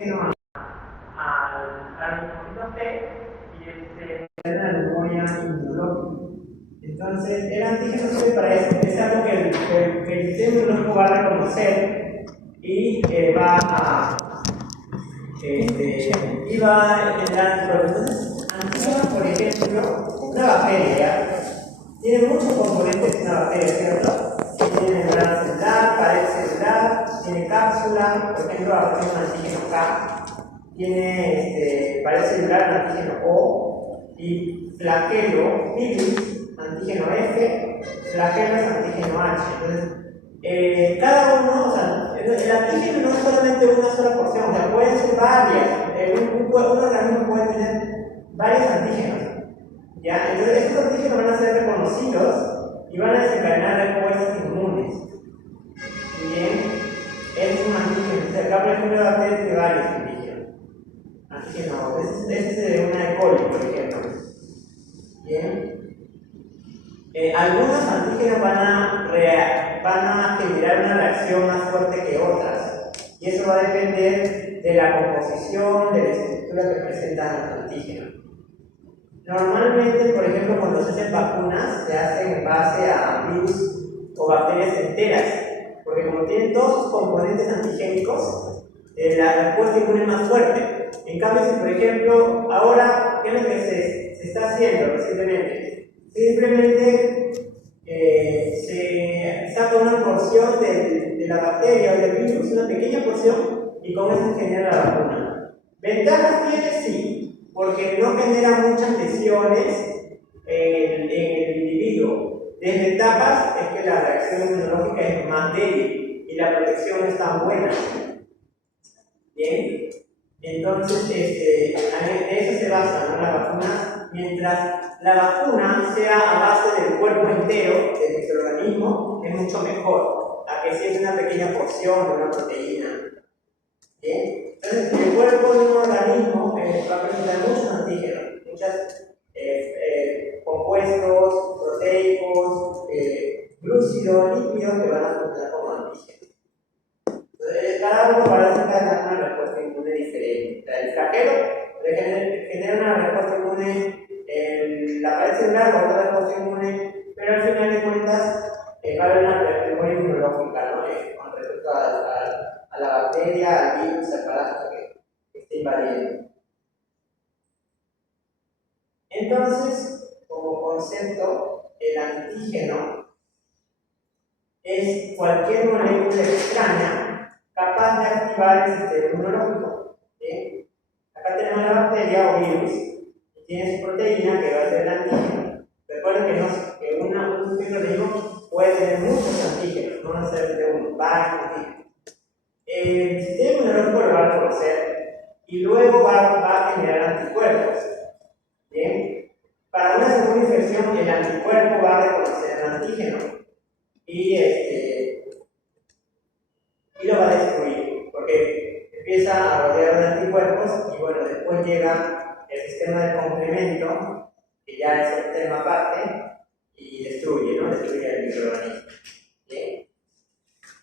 al linfocito T y la memoria inmunológica. Entonces, el antígeno sirve para eso, es algo que el sistema inmunológico va a reconocer y va a generar anticuerpos. Entonces, antígenos, por ejemplo, una bacteria tiene muchos componentes en una bacteria, ¿cierto? Tiene membrana celular, pared celular, tiene cápsula, por ejemplo, tiene un antígeno K, tiene pared celular, antígeno O, y flagelo, virus, antígeno F, flagelo es antígeno H. Entonces, cada uno, o sea, el antígeno no es solamente una sola porción, o sea, pueden ser varias. Un organismo puede tener varios antígenos. ¿Ya? Entonces, estos antígenos van a ser reconocidos y van a desencadenar respuestas inmunes. Bien, es un antígeno. O sea, acá, por ejemplo, va a tener varios antígenos. Antígenos, este es de una E. coli, por ejemplo. Bien. Algunos antígenos van a generar una reacción más fuerte que otras. Y eso va a depender de la composición, de la estructura que presentan los antígenos. Normalmente, por ejemplo, cuando se hacen vacunas, se hacen en base a virus o bacterias enteras, porque como tienen todos sus componentes antigénicos, la respuesta inmune es más fuerte. En cambio, si por ejemplo, ahora, ¿qué es lo que se está haciendo recientemente? Simplemente se saca una porción de la bacteria o del virus, una pequeña porción, y con eso se genera la vacuna. ¿Ventajas tiene? Sí, porque no genera muchas lesiones en el individuo. Desventajas es que la reacción inmunológica es más débil y la protección no es tan buena. Bien, entonces de eso se basa, ¿no? La vacuna, mientras la vacuna sea a base del cuerpo entero de nuestro organismo, es mucho mejor a que si es una pequeña porción de una proteína. Bien, entonces el cuerpo de un organismo va a presentar muchos antígenos, muchos compuestos proteicos, glúcidos, lípidos que van a funcionar como antígenos. Entonces, cada uno va a desencadenar una respuesta inmune diferente. El flagelo genera una respuesta inmune en la pared celular, otra respuesta inmune, pero al final de cuentas va a haber una memoria inmunológica, ¿no? Con respecto a la bacteria, al virus, al parásito que esté invadiendo. Entonces, como concepto, el antígeno es cualquier molécula extraña capaz de activar el sistema inmunológico. ¿Sí? Acá tenemos la bacteria o virus, y tiene su proteína que va a ser el antígeno. Recuerden que un organismo puede tener muchos antígenos, no van a ser de uno, varios antígenos. El sistema inmunológico lo va a reconocer y luego va a generar anticuerpos. ¿Bien? Para una segunda infección, el anticuerpo va a reconocer el antígeno y lo va a destruir, porque empieza a rodear de anticuerpos y bueno, después llega el sistema de complemento, que ya es el tema aparte, y destruye, ¿no? Destruye el microorganismo. ¿Bien?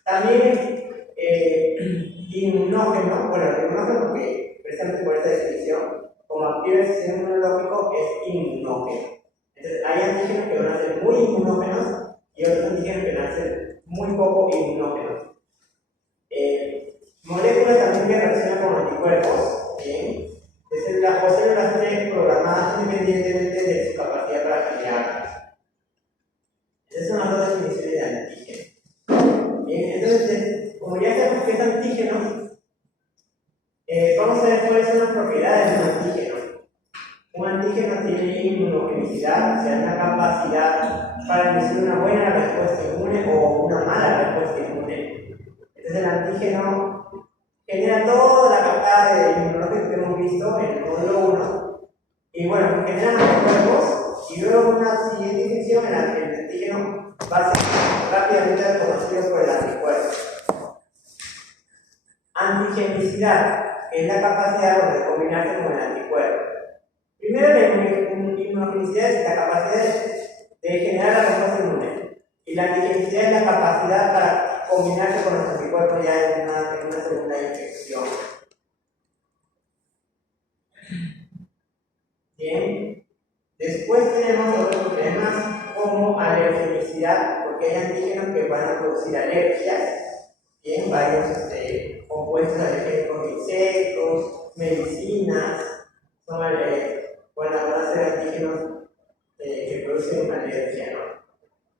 También inmunógeno, bueno, el inmunógeno que precisamente por esta definición, como activa el sistema inmunológico, es inmunógeno. Entonces, hay antígenos que van a ser muy inmunógenos y otros antígenos que van a ser muy poco inmunógenos. Moléculas también que reaccionan con anticuerpos, ¿bien? Las células son programadas independientemente de su capacidad para generarlas. Esas son las dos definiciones de antígeno. Bien, entonces, como ya sabemos que es antígeno, vamos a ver cuáles son las propiedades de un antígeno. Un antígeno tiene inmunogenicidad, o sea, una capacidad para inducir una buena respuesta inmune o una mala respuesta inmune. Entonces, el antígeno genera toda la cascada de inmunológico que hemos visto en el módulo 1. Y bueno, generan anticuerpos y luego una siguiente infección en la que el antígeno va a ser rápidamente reconocido por el anticuerpo. Antigenicidad es la capacidad de combinarse con el anticuerpo. Primero, la inmunogenicidad es la capacidad de generar la respuesta inmune. Y la antigenicidad es la capacidad para combinarse con los anticuerpos ya en una segunda infección. Bien. Después tenemos otros problemas como alergenicidad, porque hay antígenos que van a producir alergias. Bien, varios compuestos alérgicos de insectos, medicinas, van a ser antígenos que producen una alergia, ¿no?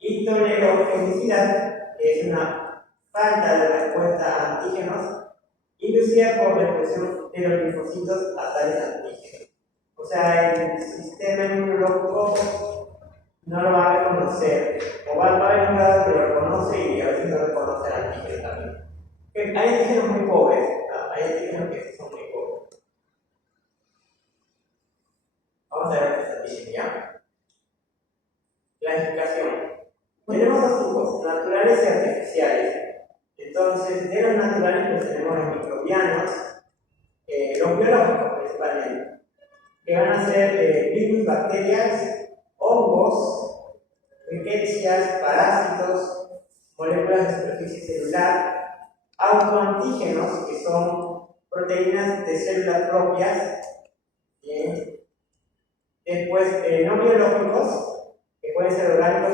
Intolerogenicidad es una falta de respuesta a antígenos inducida por la expresión de los linfocitos a tales antígenos. O sea, el sistema inmunológico no lo va a reconocer, o va a haber un grado que lo reconoce y a veces no reconoce el antígeno también. Hay antígenos muy pobres, ¿no? Hay antígenos que son muy pobres. Vamos a ver esta antígeno ya. Clasificación. Tenemos dos tipos, naturales y artificiales. Entonces, de los naturales pues tenemos los microbianos, los biológicos principalmente, que van a ser virus, bacterias, hongos, ricketsias, parásitos, moléculas de superficie celular, autoantígenos, que son proteínas de células propias, ¿bien? Después, no biológicos, que pueden ser orgánicos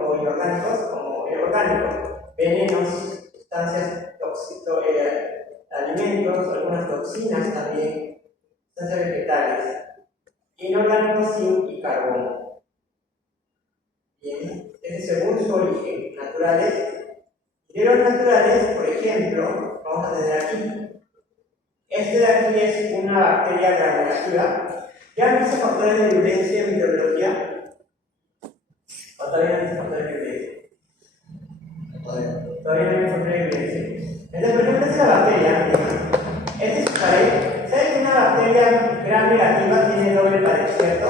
o inorgánicos, como orgánicos, venenos, sustancias alimentos, algunas toxinas también, sustancias vegetales, inorgánicos, zinc y carbón. Bien, es según su origen, naturales. Y de los naturales, por ejemplo, vamos a tener aquí. Este de aquí es una bacteria gram-negativa. ¿Ya han visto factores de virulencia en microbiología? ¿O todavía no hay factores de virulencia? Todavía no hay factores de virulencia. Entonces, por ejemplo, esta es la bacteria. Este es su pared. ¿Sabes que una bacteria gram-negativa tiene doble pared, cierto?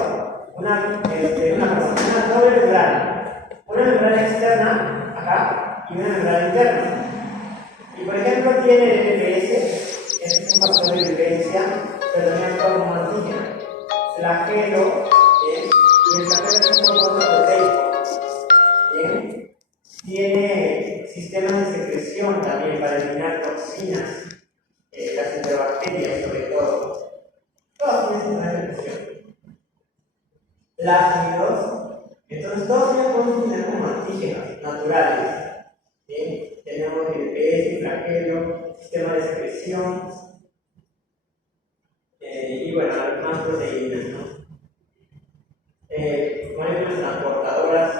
Una doble membrana. Una membrana externa, acá, y una membrana interna. Y por ejemplo, tiene el NPS, este es un factor de virulencia, pero también actúa como antígeno. Flagelo, ¿bien? Y el flagelo es un compuesto proteico, ¿bien? Tiene sistemas de secreción también para eliminar toxinas, las enterobacterias sobre todo. Todas tienen sistemas de secreción. Plásmidos, entonces todos ellos podemos funcionar como antígenos naturales. ¿Bien? Tenemos el EPS, flagelo, sistema de secreción, y bueno, más proteínas, ¿no? Moléculas transportadoras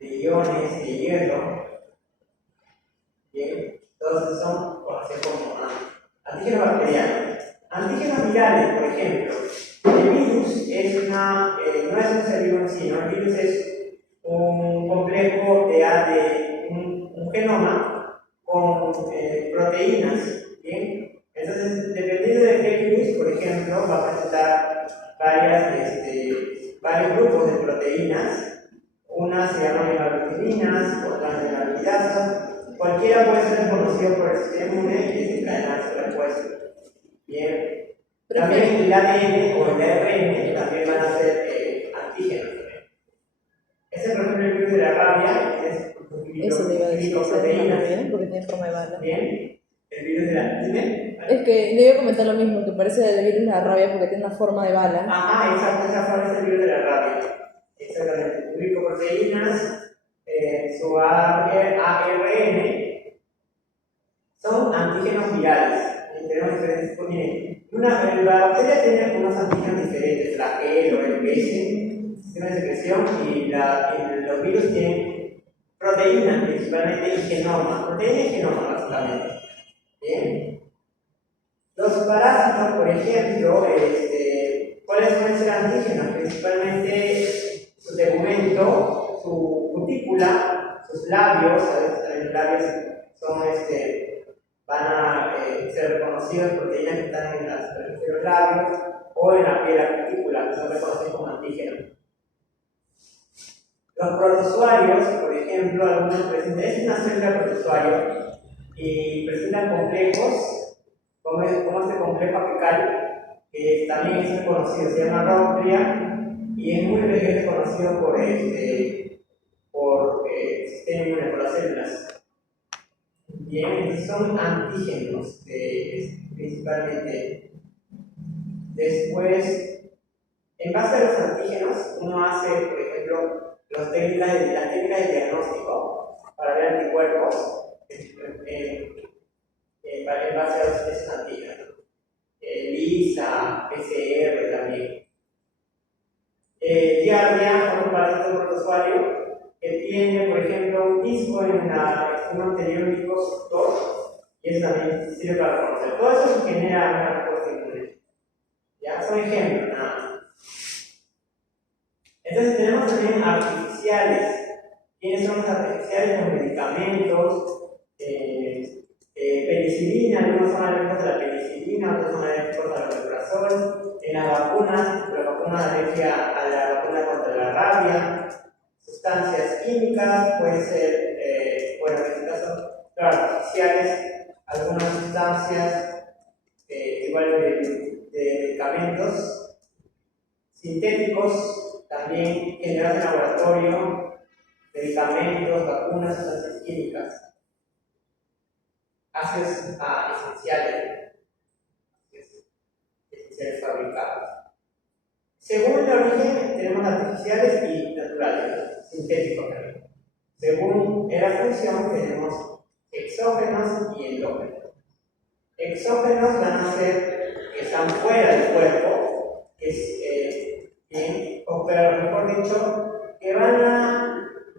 de iones, de hierro. Bien, todos esos son conocidos como antígenos bacterianos. Antígenos virales, por ejemplo. El virus es no es un ser vivo en sí, ¿no? El virus es un complejo de un genoma con proteínas, ¿bien? Entonces, dependiendo de qué virus, por ejemplo, va a presentar varios grupos de proteínas. Unas se llaman hemagglutininas, otras hemagglutidasas. Cualquiera puede ser reconocido por el sistema inmune y desencadenar su respuesta. Bien. También el ADN o el ARN también van a ser antígenos. Este, por ejemplo, el virus de la rabia, que es glicoproteínas. Porque tiene forma de bala. Bien. El virus de la... ¿Dime? Es que le iba a comentar lo mismo, que parece el virus de la rabia porque tiene una forma de bala. Ajá, exacto, esa forma es el virus de la rabia. Exactamente. Glicoproteínas, su ARN, son antígenos virales. Tenemos diferentes. Miren, la bacteria tiene unos antígenos diferentes, flagelo, el PS, sistema de secreción, y los virus tienen proteínas principalmente y genoma. Proteínas y genoma, básicamente. Bien. Los parásitos, por ejemplo, ¿cuáles pueden ser antígenos? Principalmente su tegumento, su cutícula, sus labios, los labios van a ser reconocidos proteínas que están en la superficie de los labios o en la piel, la cutícula, que son reconocidos como antígenos. Los protozoarios, por ejemplo, algunos presentan, es una célula protozoario y presentan complejos, como este complejo apical, que también es reconocido, se llama Romplia, y es muy reconocido por el sistema inmune, por las células. Bien, entonces son antígenos, principalmente. Después, En base a los antígenos, uno hace, por ejemplo, las técnicas de diagnóstico para ver anticuerpos en base a esos antígenos. LISA, PCR también. Giardia, otro parásito protozoario, que tiene, por ejemplo, un disco en la extremo anterior, un disco suctor, y eso también sirve para reconocer. Todo eso genera una respuesta inmune. Ya, son ejemplos, nada más. Entonces tenemos también artificiales. ¿Quiénes son los artificiales? Los medicamentos, penicilina, algunos son alérgicos a la penicilina, otros son alérgicos al omeprazol. En las vacunas, la vacuna de alergia a la vacuna contra la rabia, sustancias químicas, puede ser, bueno, en este caso, claro, artificiales, algunas sustancias, igual de medicamentos, sintéticos, también generados en laboratorio, medicamentos, vacunas, sustancias químicas, ácidos esenciales fabricados. Según el origen, tenemos artificiales y naturales, sintéticos también. Según la función, tenemos exógenos y endógenos. Exógenos van a ser que están fuera del cuerpo, o pero mejor dicho, que van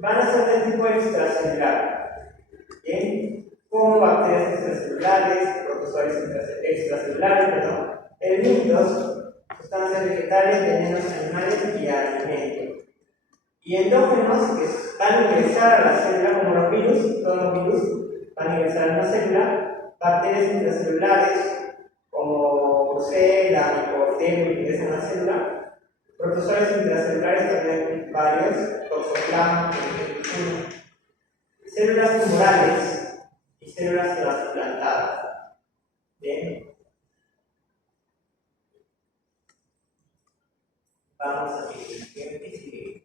a ser de tipo extracelular, ¿bien? Como bacterias extracelulares, protozoarios extracelulares, perdón, herbitos, sustancias vegetales, venenos animales y alimentos. Y endógenos que van a ingresar a la célula, como los virus, todos los virus van a ingresar a una célula, bacterias intracelulares, como Brucella, Mycobacterium, que ingresan a la célula, protozoarios intracelulares, también varios, Toxoplasma, células tumorales y células trasplantadas. Bien. Vamos a seguir.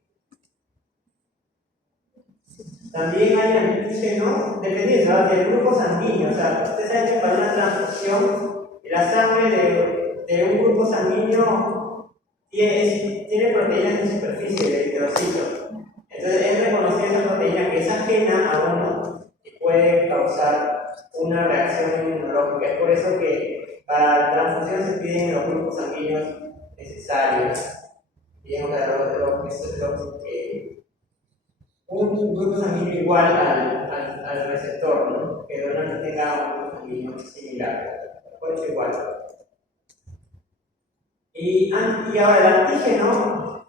También hay antígenos, dependiendo del grupo sanguíneo. O sea, ustedes saben que para una transfusión, la sangre de un grupo sanguíneo tiene proteínas de superficie, de eritrocitos. Entonces, es reconocer esa proteína que es ajena a uno y puede causar una reacción inmunológica. Es por eso que para la transfusión se piden los grupos sanguíneos necesarios. Bien, un grupo sanguíneo igual al receptor, ¿no? Que el donante tenga un grupo sanguíneo similar, por eso igual. Y ahora el antígeno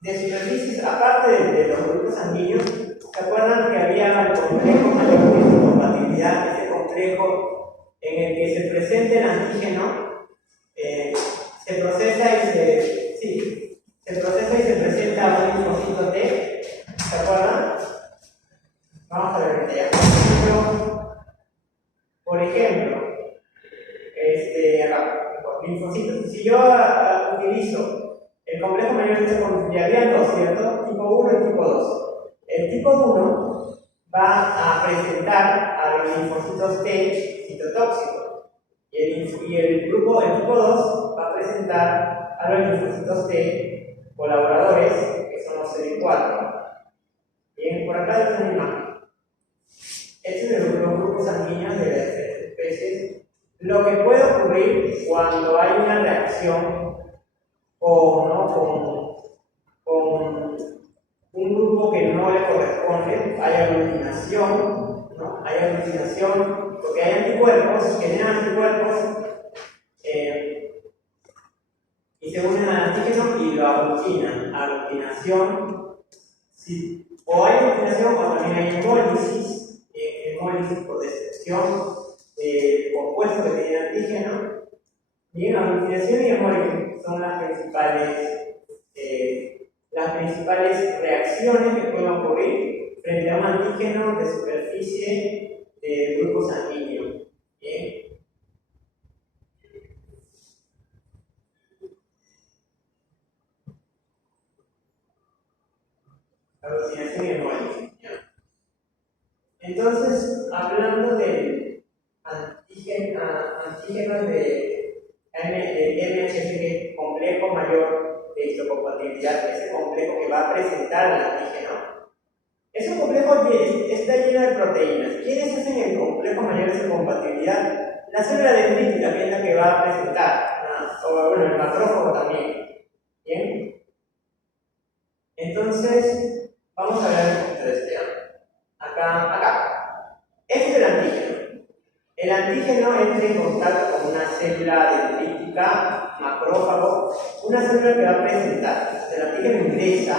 de superficies, aparte de los grupos sanguíneos, ¿se acuerdan que había el complejo mayor de compatibilidad? Ese complejo en el que se presenta el antígeno, se procesa y se presenta un linfocito T, ¿se acuerdan? Vamos a ver ya. Por ejemplo, acá, linfocitos. Si yo utilizo el complejo mayor de había dos, ¿cierto? Tipo 1 y tipo 2. El tipo 1 va a presentar a los linfocitos T citotóxicos. Y el tipo 2 va a presentar a los linfocitos T colaboradores, que son los CD4. Bien, por acá está una imagen. Estos son los grupos sanguíneos de las especies. Lo que puede ocurrir cuando hay una reacción con un grupo que no le corresponde, hay aglutinación, ¿no? Hay aglutinación porque hay anticuerpos, generan anticuerpos y se unen al antígeno y lo aglutinan. Aglutinación, sí. O hay aglutinación o también hay hemólisis, por destrucción de compuestos que tienen antígeno. Bien, aglutinación y hemólisis son las principales reacciones que pueden ocurrir frente a un antígeno de superficie de grupo sanguíneo. Bien. Aglutinación y hemólisis. Entonces, hablando de antígenos de MHC, complejo mayor de histocompatibilidad, ese complejo que va a presentar el antígeno. Ese complejo está lleno de proteínas. ¿Quiénes hacen el complejo mayor de histocompatibilidad? La célula dendrítica, que es la que va a presentar, o bueno, el macrófago también. ¿Bien? Entonces, vamos a ver un poquito de este. Acá. Este es el antígeno. El antígeno entra en contacto con una célula dendrítica, macrófago, una célula que va a presentar. Entonces, el antígeno ingresa,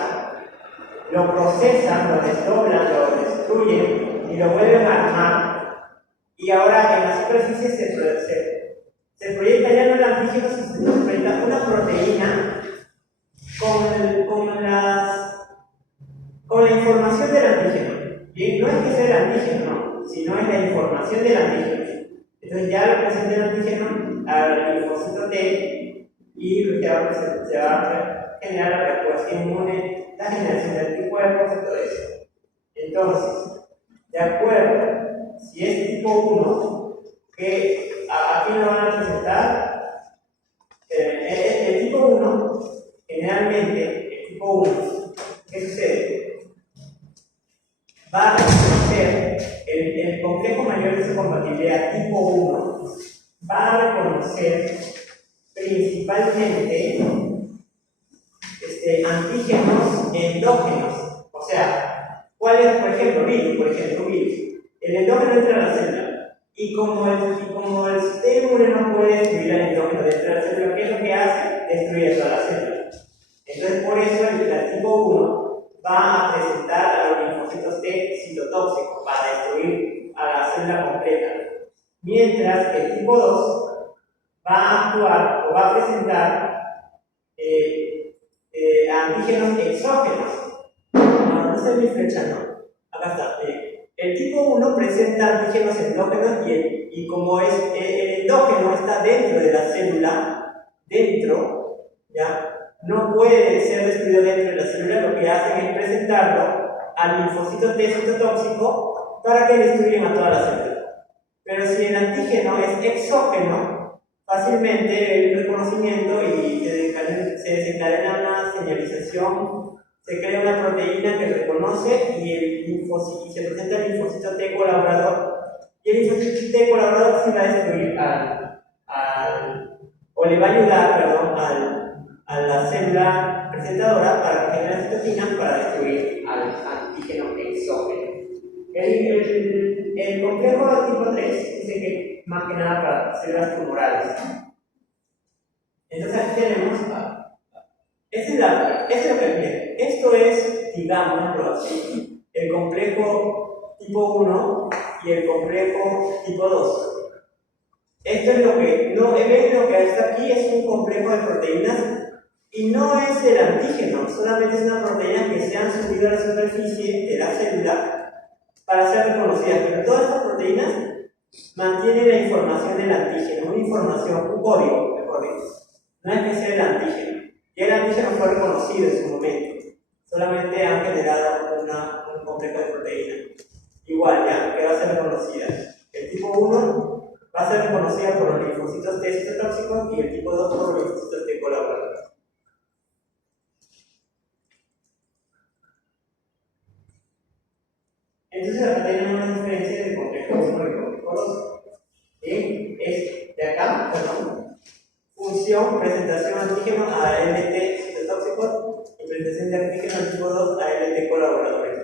lo procesan, lo desdoblan, lo destruyen y lo vuelven a armar. Y ahora en la superficie se proyecta ya no el antígeno, sino se proyecta una proteína con la información del antígeno. ¿Bien? No es que sea el antígeno, no, sino es la información del antígeno. Entonces ya lo presenta el antígeno al linfocito T y se va a generar la respuesta inmune, la generación de anticuerpos y todo eso. Entonces, de acuerdo, si es tipo 1, que aquí lo van a presentar, el tipo 1, generalmente, el tipo 1, ¿qué sucede? Va a reconocer el complejo mayor de histocompatibilidad tipo 1, va a reconocer principalmente antígenos endógenos. O sea, ¿cuál es, por ejemplo, virus? El endógeno entra a la célula y como el sistema inmune no puede destruir el endógeno dentro de la célula, ¿qué es lo que hace? Destruye toda la célula. Entonces, por eso el tipo 1 va a presentar a los linfocitos T citotóxicos para destruir a la célula completa. Mientras que el tipo 2 va a actuar o va a presentar antígenos exógenos. No sé mi flecha, no. Acá está. El tipo 1 presenta antígenos endógenos y como el endógeno está dentro de la célula, ¿ya? No puede ser destruido dentro de la célula, lo que hacen es presentarlo al linfocito T citotóxico para que destruyan a toda la célula. Pero si el antígeno es exógeno, fácilmente hay un reconocimiento y se desencadena una señalización, se crea una proteína que reconoce y se presenta el linfocito T colaborador. Y el linfocito T colaborador sí va a destruir o le va a ayudar, a la célula presentadora para que genere citocinas para destruir al antígeno exógeno. El complejo tipo 3 dice que más que nada para células tumorales. Entonces aquí tenemos, esto es, digámoslo así, el complejo tipo 1 y el complejo tipo 2. Esto es lo que está aquí es un complejo de proteínas y no es el antígeno, solamente es una proteína que se han subido a la superficie de la célula para ser reconocidas. Pero todas estas proteínas mantienen la información del antígeno, una información, un código, mejor dicho. No es que sea el antígeno. Y el antígeno fue reconocido en su momento. Solamente han generado un complejo de proteínas. Igual, ya, que va a ser reconocida. El tipo 1 va a ser reconocida por los linfocitos T citotóxicos y el tipo 2 por los linfocitos T colaboradores. Entonces acá tenemos una diferencia de complejo 1 y complejo 2. Es de acá, función, presentación antígeno a ALT citotóxicos y presentación de antígeno al tipo 2 a ALT colaboradores.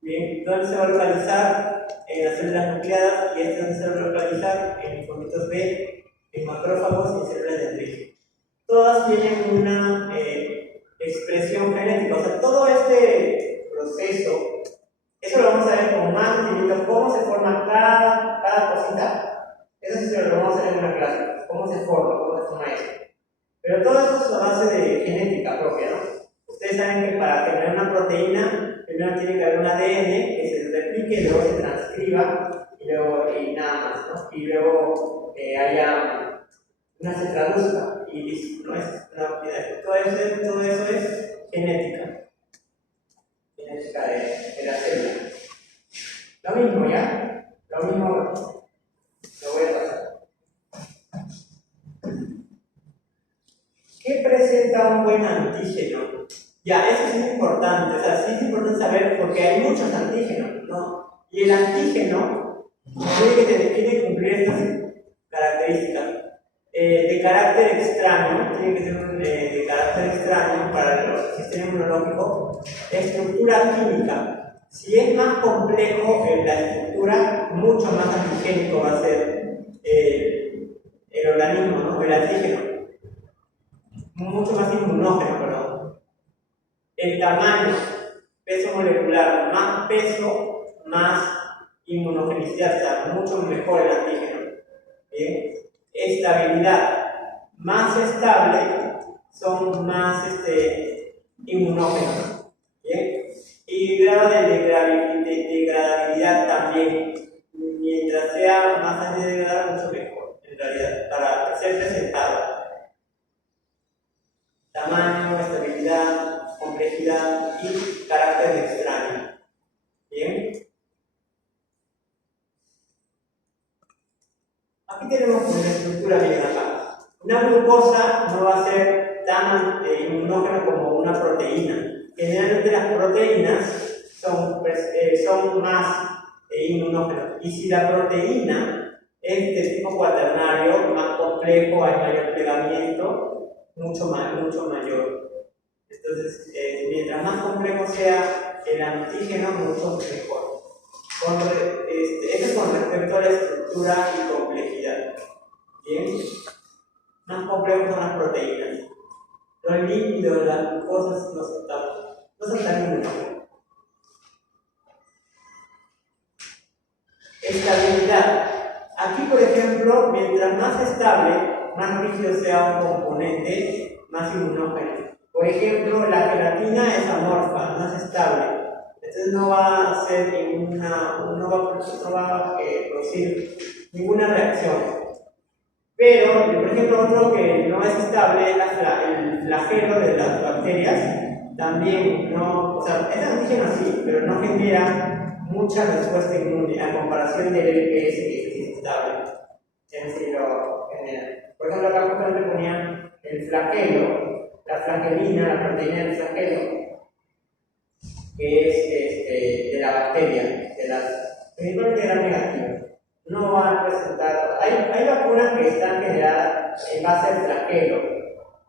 Bien, ¿dónde se va a localizar? En las células nucleadas, y este donde se va a localizar en linfocitos B, en macrófagos y en células dendríticas. Todas tienen una expresión genética, o sea, todo este proceso, eso lo vamos a ver con más detenimiento, cómo se forma cada cosita. Eso sí lo vamos a ver en una clase, cómo se forma eso. Pero todo esto es a base de genética propia, ¿no? Ustedes saben que para tener una proteína, primero tiene que haber un ADN que se replique, luego se transcriba y nada más, ¿no? Y luego se traduzca y listo, ¿no? Todo eso es genética de la célula. Lo mismo, ¿ya? Lo mismo, lo voy a pasar. ¿Qué presenta un buen antígeno? Ya, eso sí es importante, o sea, sí es importante saber porque hay muchos antígenos, ¿no? Y el antígeno tiene que cumplir estas características. De carácter extraño, tiene que ser de carácter extraño para el sistema inmunológico, estructura química. Si es más complejo la estructura, mucho más antigénico va a ser el organismo, ¿no? El antígeno. Mucho más inmunógeno, perdón. El tamaño, peso molecular, más peso, más inmunogenicidad, o sea, mucho mejor el antígeno. ¿Bien? Estabilidad, más estable, son más inmunógenos. ¿Bien? Y grado de degradabilidad también. Mientras sea más degradado, mucho mejor, en realidad, para ser presentado. Tamaño, estabilidad, complejidad y carácter extraño. ¿Bien? Aquí tenemos una estructura bien acá. Una glucosa no va a ser tan inmunógena como una proteína. Generalmente las proteínas son más inmunógenas. Y si la proteína es de tipo cuaternario, más complejo, hay mayor plegamiento, mucho mayor. Entonces, mientras más complejo sea el antígeno, mucho mejor. Esto es con respecto a la estructura y complejidad. Bien, más complejos son las proteínas. Los lípidos, las glucosas no son tan inmunógenos. Estabilidad. Aquí, por ejemplo, mientras más estable, más rígido sea un componente, más inmunógeno. Por ejemplo, la gelatina es amorfa, no es estable. Entonces no va a hacer no va a producir ninguna reacción. Pero, por ejemplo, otro que no es estable es el flagelo de las bacterias. También no, o sea, es antígeno sí, pero no genera mucha respuesta inmune a comparación del LPS que es estable. En sí lo genera. Por ejemplo, acá justamente ponían el flagelo, la flagelina, la proteína del flagelo, que es de la bacteria, principalmente de la negativa. No van a presentar. Hay vacunas que están generadas en base al flagelo,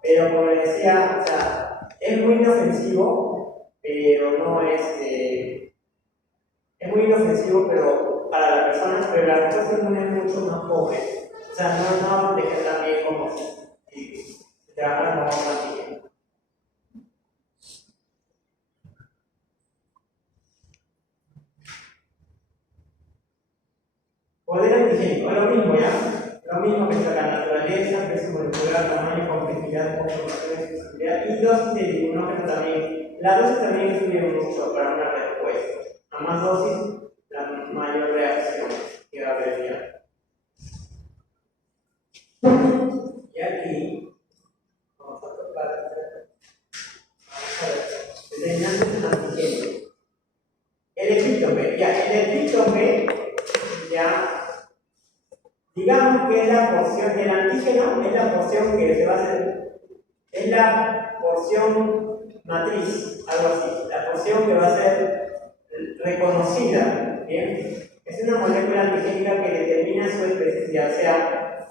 pero como les decía, o sea, es muy inofensivo, pero no es. Es muy inofensivo, pero para la persona, pero la respuesta inmune es mucho más pobre. O sea, no va a proteger tan bien como si trabajan con otro antígeno. Poder antigénico, lo mismo ya, lo mismo que está la naturaleza, peso molecular, tamaño, complejidad, conformación, sensibilidad y dosis de inmunógeno también. La dosis también influye mucho para una respuesta. A más dosis, la mayor reacción que va a haber ya. Y aquí, vamos a tocar, vamos a ver, determinantes antigénicos. El epítope, ya. Digamos que es la porción del antígeno, es la porción que se va a hacer, es la porción matriz, algo así, la porción que va a ser reconocida, ¿bien? Es una molécula antigénica que determina su especificidad,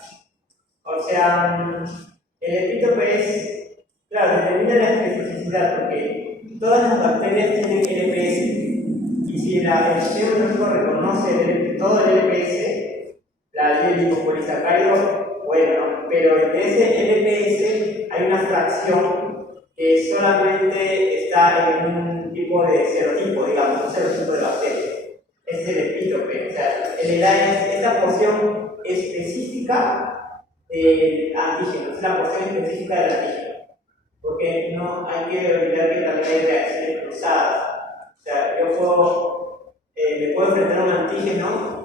o sea, el epítope es, claro, determina la especificidad porque todas las bacterias tienen LPS, y si el sistema inmunológico reconoce todo el LPS, la ley del liposacárido, bueno, pero en ese LPS hay una fracción que solamente está en un tipo de serotipo, digamos, un serotipo de bacteria. Es el epítope, o sea, esta porción específica del antígeno, es la porción específica del antígeno. Porque no hay que olvidar que también hay reacciones cruzadas. O sea, me puedo enfrentar a un antígeno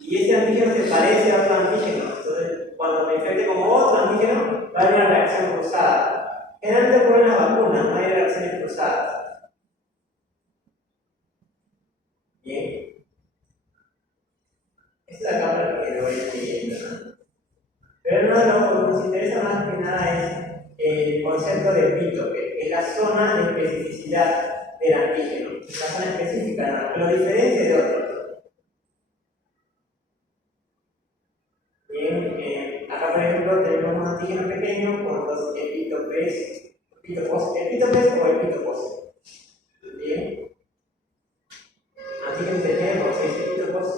y ese antígeno se parece a otro antígeno. Entonces, cuando me enfrente como otro antígeno, va a haber una reacción cruzada. Generalmente ocurre en las vacunas, no hay reacciones cruzadas. Bien. Esta es la cámara que lo voy escribiendo, ¿no? Pero no, lo que nos interesa más que nada es el concepto de epítope, que es la zona de especificidad del antígeno, la zona específica, que lo diferencia de otros. Bien, acá por ejemplo tenemos un antígeno pequeño con dos epítopes o epítopos. Bien, antígeno pequeño con 6 epítopos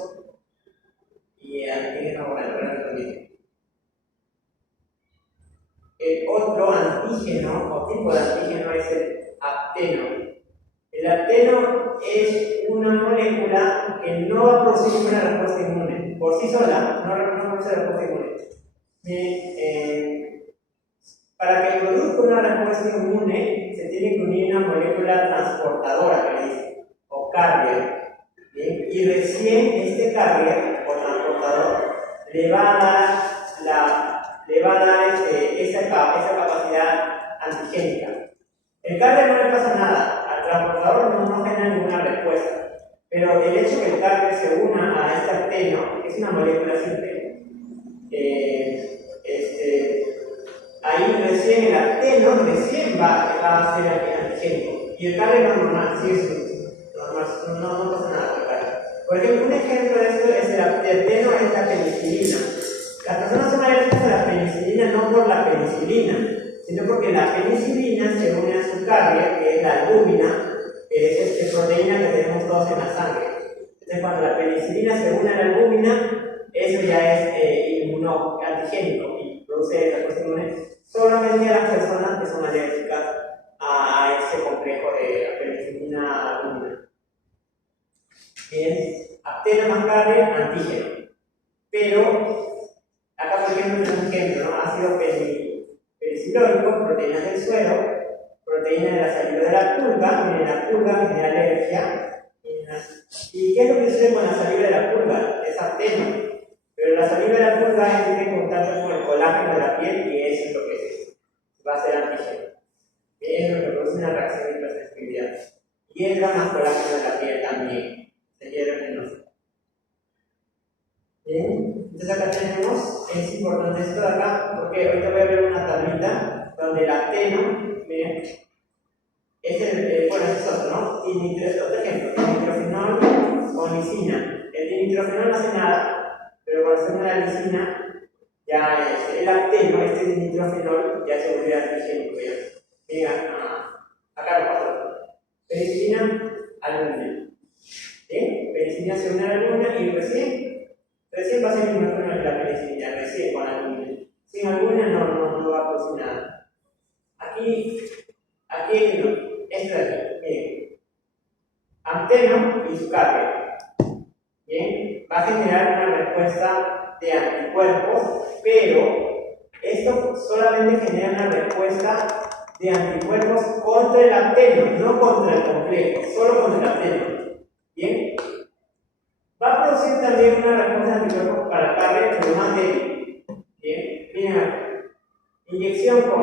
y antígeno grande también. El otro antígeno o tipo de antígeno es el apteno. El apteno es una molécula que no va a producir una respuesta inmune. Por sí sola, no produce respuesta inmune. Para que produzca una respuesta inmune, se tiene que unir una molécula transportadora, que le dicen, o carrier. ¿Bien? Y recién este carrier o transportador le va a dar esa capacidad antigénica. El carrier no le pasa nada, al transportador no genera ninguna respuesta, pero el hecho que el carrier se una a este apteno, que es una molécula simple, ahí recién el apteno va a ser antigénico, y el carrier no es normal, no pasa nada con el carrier. Por ejemplo, un ejemplo de esto es el apteno es la penicilina. Las personas son alérgicas a la penicilina no por la penicilina, sino porque la penicilina se une a su carrier, que es la albúmina, que es esta proteína que tenemos todos en la sangre. Entonces, cuando la penicilina se une a la albúmina, eso ya es antigénico y produce respuesta inmune solamente a las personas que son alérgicas a ese complejo de la penicilina albúmina. Bien, apteno más carrier, antígeno. Pero acá, por ejemplo, tenemos un ejemplo, ¿no? Ácido penicilónico, proteínas del suero, proteínas de la saliva de la pulga. Miren, la pulga genera alergia. ¿Y qué es lo que sucede con la saliva de la pulga? Es apteno. Pero la saliva de la pulga tiene contacto con el colágeno de la piel y eso es lo que va a ser antígeno. Es lo que produce una reacción de hipersensibilidad. Y entra más colágeno de la piel también. Se hierve menos. Bien, entonces acá tenemos, es importante esto de acá, porque ahorita voy a ver una tablita donde el apteno, miren, es es otro, ¿no? Otro ejemplo, dinitrofenol con lisina. El dinitrofenol no hace nada, pero cuando se une la lisina, ya el apteno, este dinitrofenol, ya se vuelve antigénico. Miren, acá lo paso. Penicilina, albúmina. ¿Bien? Penicilina se une a la albúmina y recién va a ser el mejor de la penicilina, recién con albúmina. Sin albúmina no va a producir nada. Aquí esto de aquí, miren. Apteno y su carrier. Bien, va a generar una respuesta de anticuerpos, pero esto solamente genera una respuesta de anticuerpos contra el apteno, no contra el complejo, solo contra el apteno. Bien, va a producir también una respuesta de anticuerpos para el carrier, pero más débil. Bien, miren aquí. Inyección con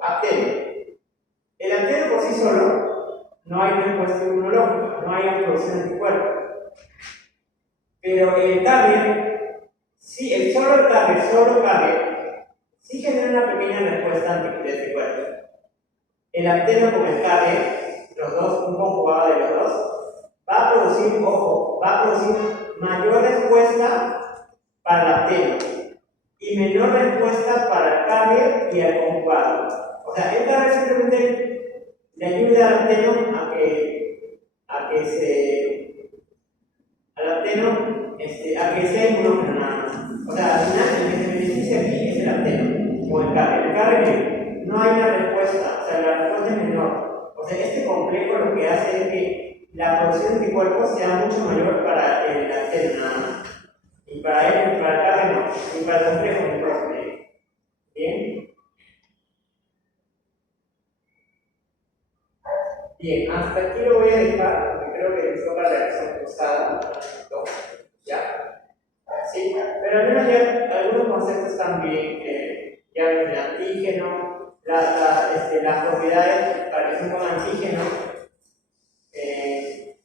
apteno. El apteno por sí solo no hay respuesta inmunológica, no hay producción de anticuerpos. Pero el carrier, sí, solo el carrier, sí genera una pequeña respuesta de anticuerpos. El apteno con el carrier, los dos, un conjugado de los dos, va a producir mayor respuesta para el apteno y menor respuesta para el carrier y el conjugado. O sea, el carrier simplemente le ayuda al apteno a que sea inmunógeno nada más. O sea, al final el que se beneficia aquí es el apteno o el carrier. El carrier no hay una respuesta, o sea, la respuesta es menor. O sea, este complejo lo que hace es que la producción de anticuerpos sea mucho mayor para el apteno nada más. Y para él, para el carrier no, y para el complejo no. Bien. Bien, hasta aquí lo voy a dejar, porque creo que toca la reacción cruzada. ¿Ya? Sí, pero al menos ya algunos conceptos también, ya el antígeno, las propiedades para que son con antígeno,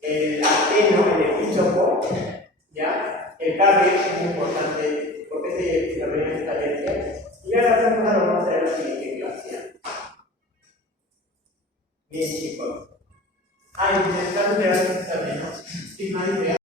el apteno, el epítopo, ¿ya? El carrier es muy importante porque también es alergia. Y ahora lo vamos a ver en la siguiente clase. Bien, chicos. Hay un intercambio de también, ¿no? Sigma y